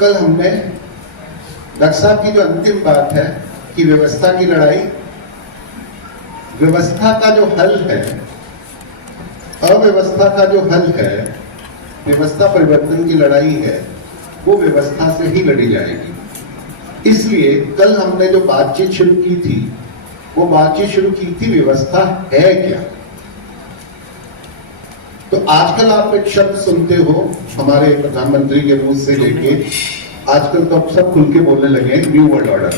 कल हमने डॉक्टर साहब की जो अंतिम बात है कि व्यवस्था की लड़ाई, व्यवस्था का जो हल है, अव्यवस्था का जो हल है, व्यवस्था परिवर्तन की लड़ाई है, वो व्यवस्था से ही लड़ी जाएगी। इसलिए कल हमने जो बातचीत शुरू की थी, वो बातचीत शुरू की थी व्यवस्था है क्या। तो आजकल आप एक शब्द सुनते हो हमारे प्रधानमंत्री के मुंह से लेके, आजकल तो अब सब खुल के बोलने लगे हैं, new world order.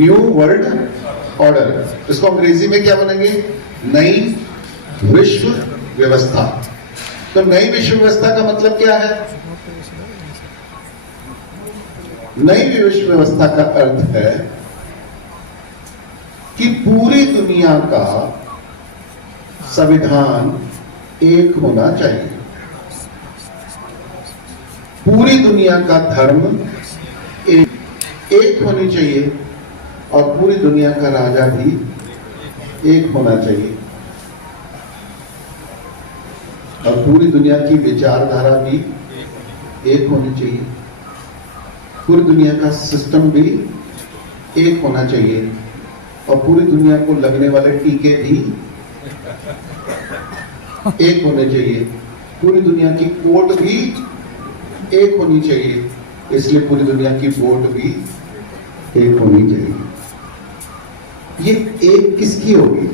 New world order, इसको अंग्रेजी में क्या बोलेंगे? नई विश्व व्यवस्था। तो नई विश्व व्यवस्था का मतलब क्या है? नई विश्व व्यवस्था का अर्थ है कि पूरी दुनिया का संविधान एक होना चाहिए, पूरी दुनिया का धर्म एक होनी चाहिए, और पूरी दुनिया का राजा भी एक होना चाहिए, और पूरी दुनिया की विचारधारा भी एक होनी चाहिए, पूरी दुनिया का सिस्टम भी एक होना चाहिए, और पूरी दुनिया को लगने वाले टीके भी एक होने चाहिए, पूरी दुनिया की कोर्ट भी एक होनी चाहिए, इसलिए पूरी दुनिया की वोट भी एक होनी चाहिए। ये एक किसकी होगी?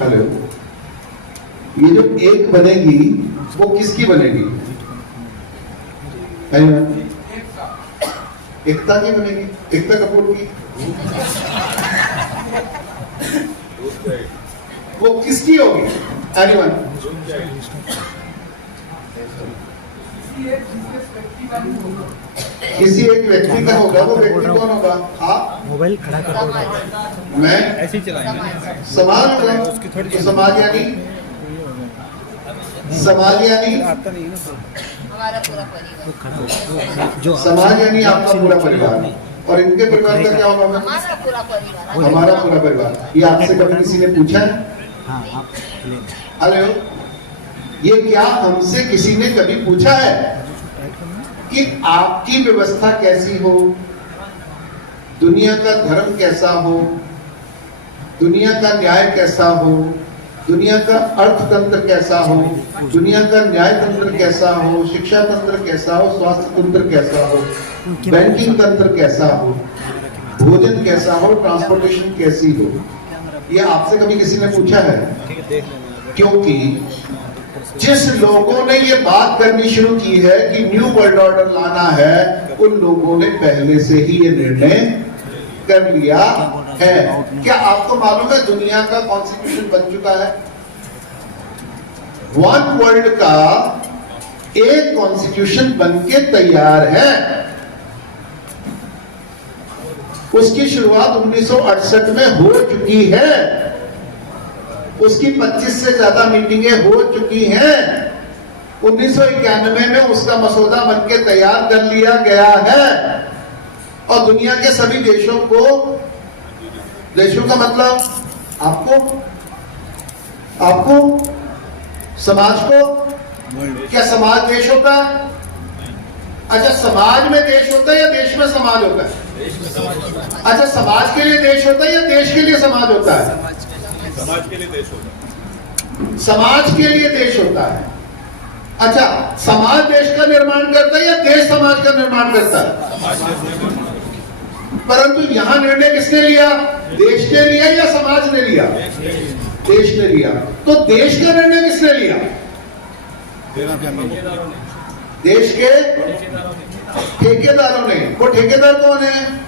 हेलो, ये जो एक बनेगी वो किसकी बनेगी? एकता की बनेगी, एकता कपूर की। वो किसकी होगी? एनीवन? किसी एक व्यक्ति का होगा। वो व्यक्ति कौन होगा? आप? मोबाइल खड़ा कर, मैं? ऐसे ही चलाएंगे। समाज होगा। तो समाज यानी आता नहीं ना, हमारा पूरा परिवार। जो समाज यानी आपका पूरा परिवार, और इनके परिवार का क्या होगा? हमारा पूरा परिवार। हमारा पूरा परिवार। ये आपसे कभी किसी ने पूछा है? हाँ, आप हेलो, ये क्या हमसे किसी ने कभी पूछा है कि आपकी व्यवस्था कैसी हो, दुनिया का धर्म कैसा हो, दुनिया का न्याय कैसा हो, दुनिया का अर्थतंत्र कैसा हो, दुनिया का न्याय तंत्र कैसा हो, शिक्षा तंत्र कैसा हो, स्वास्थ्य तंत्र कैसा हो, बैंकिंग तंत्र कैसा हो, भोजन कैसा हो, ट्रांसपोर्टेशन कैसी हो? ये आपसे कभी किसी ने पूछा है? क्योंकि जिस लोगों ने ये बात करनी शुरू की है कि न्यू वर्ल्ड ऑर्डर लाना है, उन लोगों ने पहले से ही ये निर्णय कर लिया है। क्या आपको मालूम है दुनिया का कॉन्स्टिट्यूशन बन चुका है? वन वर्ल्ड का एक कॉन्स्टिट्यूशन बनके तैयार है। उसकी शुरुआत 1968 में हो चुकी है, उसकी 25 से ज्यादा मीटिंगें हो चुकी हैं, 1991 में उसका मसौदा बनके तैयार कर लिया गया है, और दुनिया के सभी देशों को, देशों का मतलब आपको समाज को, क्या समाज देश होता है? अच्छा, समाज में देश होता है या देश में समाज होता है? अच्छा, समाज के लिए देश होता है या देश के लिए समाज होता है? समाज के लिए देश होता है। समाज के लिए देश होता है। अच्छा, समाज देश का निर्माण करता है या देश समाज का निर्माण करता है? परंतु यहां निर्णय किसने लिया? देश ने लिया या समाज ने लिया? देश ने लिया। तो देश का निर्णय किसने लिया? देश के ठेकेदारों ने। वो ठेकेदार कौन है?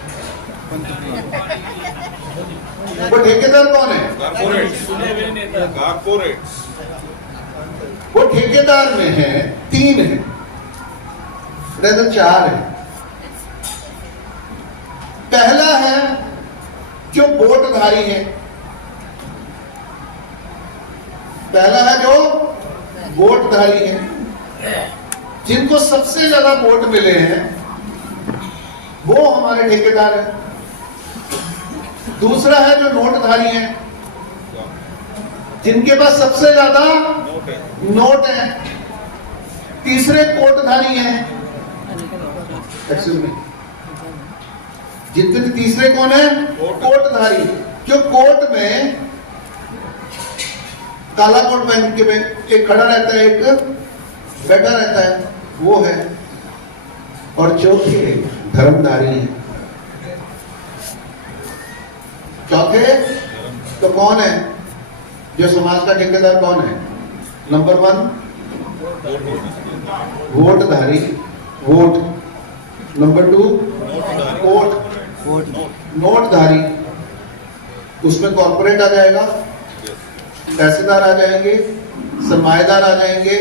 वो ठेकेदार कौन है? कारपोरेट्स। वो ठेकेदार में है, 3 है, तो 4 है। पहला है जो वोटधारी है, पहला है जो वोटधारी है, जिनको सबसे ज्यादा वोट मिले हैं वो हमारे ठेकेदार हैं। दूसरा है जो नोटधारी हैं, जिनके पास सबसे ज्यादा नोट है। तीसरे कोटधारी हैं, एक्सक्यूज मी, जितने तीसरे कौन है? कोटधारी। जो कोट में काला कोट पहन के एक खड़ा रहता है, एक बैठा रहता है, वो है। और चौथे धर्मधारी हैं। चौथे तो कौन है? जो समाज का ठेकेदार कौन है? नंबर 1 वोटधारी, वोट। नंबर 2 कोट, नोटधारी। उसमें कॉर्पोरेट आ जाएगा, पैसेदार आ जाएंगे, सरमाएदार आ जाएंगे।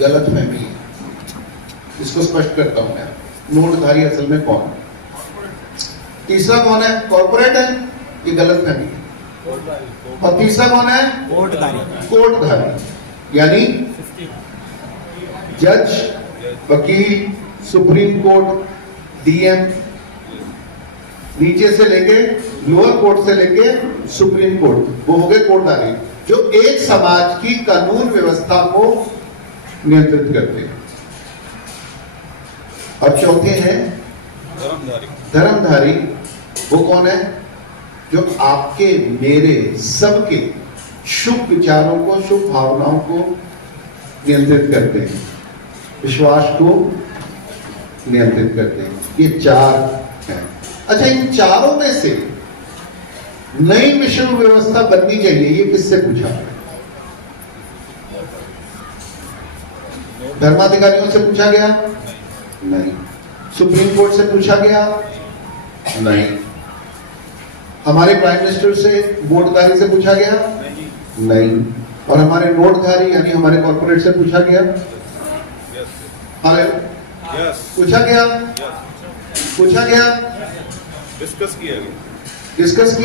गलत फहमी है, इसको स्पष्ट करता हूं मैं। नोटधारी असल में कौन है? तीसरा कौन है? कॉर्पोरेट है, ये गलत फहमी है। और तीसरा कौन है? कोटधारी, यानी जज, वकील, सुप्रीम कोर्ट, डीएम, नीचे से लेके लोअर कोर्ट से लेके सुप्रीम कोर्ट, वो हो गए कोटधारी, जो एक समाज की कानून व्यवस्था को नियंत्रित करते हैं। और चौथे हैं धर्मधारी। वो कौन है? जो आपके, मेरे, सबके शुभ विचारों को, शुभ भावनाओं को नियंत्रित करते हैं, विश्वास को नियंत्रित करते हैं। ये 4 हैं। अच्छा, इन चारों में से नई मिशन व्यवस्था बननी चाहिए, ये किससे पूछा? धर्माधिकारियों से पूछा गया? नहीं। सुप्रीम कोर्ट से पूछा गया? नहीं। हमारे प्राइम मिनिस्टर से, वोटधारी से पूछा गया? नहीं। और हमारे नोटधारी यानी हमारे कॉर्पोरेट से पूछा गया? पूछा गया? पूछा गया? डिस्कस किया गया। डिस्कस किया